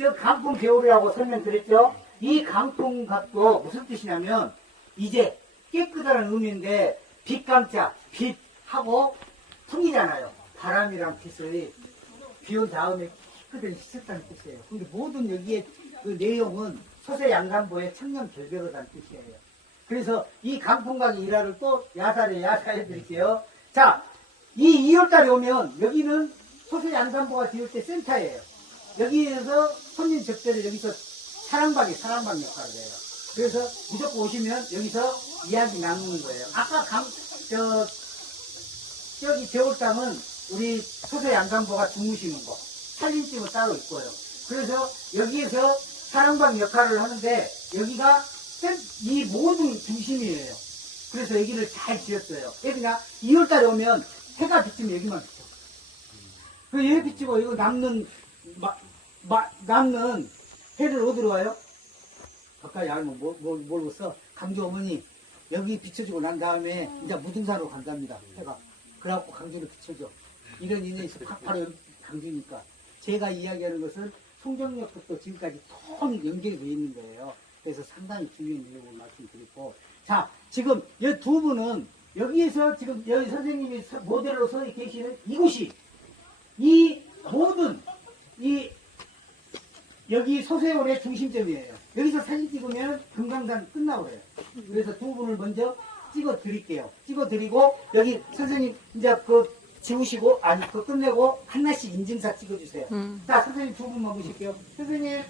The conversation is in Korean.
저 강풍 개울이라고 설명드렸죠? 이 강풍각도 무슨 뜻이냐면 이제 깨끗한 의미인데 빛 감자, 빛 하고 풍이잖아요. 바람이랑 빛을 비온 다음에 깨끗하게 씻었다는 뜻이에요. 근데 모든 여기에 그 내용은 소세 양산보의 청년 결벽이라는 뜻이에요. 그래서 이 강풍각의 일화를 또 야사에 야사해 드릴게요. 자, 이 2월달에 오면 여기는 소세 양산보가 지을 때 센터예요. 여기에서 손님 접대를 여기서 사랑방이 사랑방 역할을 해요. 그래서 무조건 오시면 여기서 이야기 나누는 거예요. 아까 강, 저, 저기 겨울땅은 우리 소세 양산보가 주무시는 거. 사진집은 따로 있고요. 그래서 여기에서 사랑방 역할을 하는데 여기가 센- 이 모든 중심이에요. 그래서 여기를 잘 지었어요. 왜 그냥 2월달에 오면 해가 비치면 여기만 비쳐. 그 얘 비치고 이거 남는 마, 마- 남는 해를 어디로 와요? 가까이 알면 뭐, 뭐, 뭘로 써? 강주 어머니 여기 비춰주고 난 다음에 이제 무등산으로 간답니다. 해가. 그래갖고 강주를 비춰줘. 이런 인연이 있어. 바로 강주니까. 제가 이야기하는 것은 송정역부터 지금까지 통 연결이 되어 있는 거예요. 그래서 상당히 중요한 내용을 말씀드리고. 자, 지금 이 두 분은 여기에서 지금 여기 선생님이 서- 모델로 서 계시는 이곳이 이 모든 이 여기 소세원의 중심점이에요. 여기서 사진 찍으면 금강산 끝나버려요. 그래서 두 분을 먼저 찍어 드릴게요. 찍어 드리고 여기 선생님 이제 그 지우시고 아니 그 끝내고 하나씩 인증사 찍어주세요. 음. 자 선생님 두 분만 보실게요. 선생님